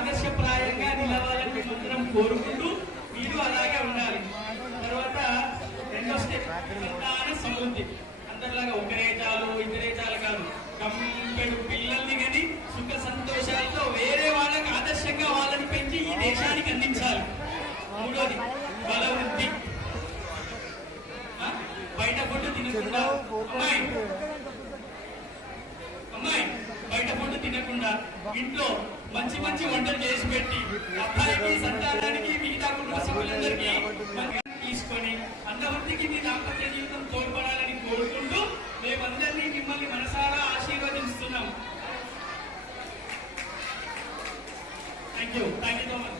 ఆదర్శప్రాయంగా నిలవాలని మంత్రం కోరుకుంటూ మీరు అలాగే ఉండాలి. తర్వాత రెండో స్టెప్ సంతాన సమృద్ధి. అందరిలాగా ఒకరే చాలు ఇద్దరే చాలు కాదు, కంపెడు పిల్లల్ని కానీ సుఖ సంతోషాలతో వేరే వాళ్ళకి ఆదర్శంగా వాళ్ళని పెంచి ఈ దేశానికి అందించాలి. మూడోది బలవృద్ధి. బయట ఫుడ్ తినకుండా అమ్మాయి బయట ఫుడ్ తినకుండా ఇంట్లో మంచి మంచి వంటలు చేసి పెట్టి అబ్బాయికి సంతానానికి మిగతా కుటుంబ సభ్యులందరికీ తీసుకొని అందవృద్ధికి మీ దాంపత్య జీవితం తోడ్పడాలని కోరుకుంటూ మేమందరినీ మిమ్మల్ని మనసారా ఆశీర్వదిస్తున్నాం. Thank you so much.